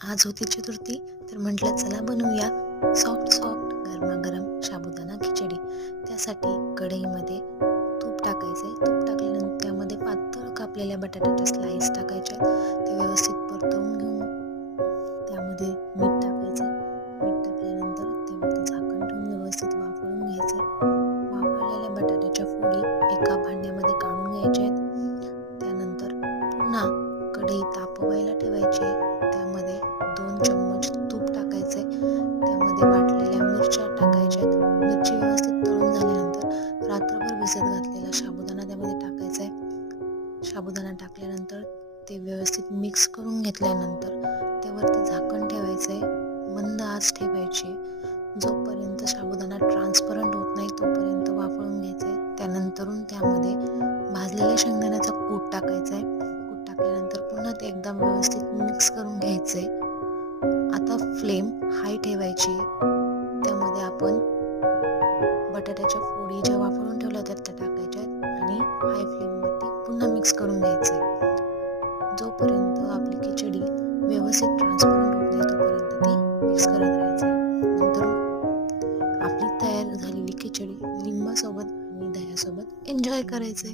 आज होती चतुर्थी, तर म्हटलं चला बनवूया सॉफ्ट गरमागरम साबुदाणा खिचडी. त्यासाठी कढईमध्ये तूप टाकायचं. तूप टाकल्यानंतर त्यामध्ये पातळ कापलेल्या बटाट्याच्या स्लाइस टाकायच्या. ते व्यवस्थित परतवून घेऊन त्यामध्ये मीठ टाकायचं. मीठ टाकल्यानंतर त्यावरती झाकण ठेवून व्यवस्थित वाफवून घ्यायचं. वाफवलेल्या बटाट्याच्या फोडी एका भांड्यामध्ये काढून घ्यायच्या आहेत. त्यानंतर पुन्हा कढई तापवायला ठेवायची. त्यामध्ये 2 चम्मच तूप टाकायचे. त्यामध्ये वाटलेल्या मिरच्या टाकायच्या. मिरची व्यवस्थित तळून झाल्यानंतर रात्रभर भिजत घातलेला साबुदाणा त्यामध्ये टाकायचा आहे. साबुदाणा टाकल्यानंतर ते व्यवस्थित मिक्स करून घेतल्यानंतर त्यावरती झाकण ठेवायचं आहे. मंद आच ठेवायची. जोपर्यंत साबुदाणा ट्रान्सपरंट होत नाही तोपर्यंत वाफळून घ्यायचं आहे. त्यानंतरून त्यामध्ये भाजलेल्या शेंगदाण्याचा कूट टाकायचा आहे. कूट टाकल्यानंतर पुन्हा ते एकदा व्यवस्थित मिक्स करून घ्यायचे. आता फ्लेम हाय ठेवायची. त्यामध्ये आपण बटाट्याच्या फोडी ज्या वाफळून ठेवल्या होत्या त्या टाकायच्या आणि हाय फ्लेमवरती पुन्हा मिक्स करून घ्यायचे. जोपर्यंत आपली खिचडी व्यवस्थित ट्रान्सपरंट होत नाही तोपर्यंत ती मिक्स करत राहायचं. नंतर आपली तयार झालेली खिचडी लिंबासोबत आणि दह्यासोबत एन्जॉय करायचे.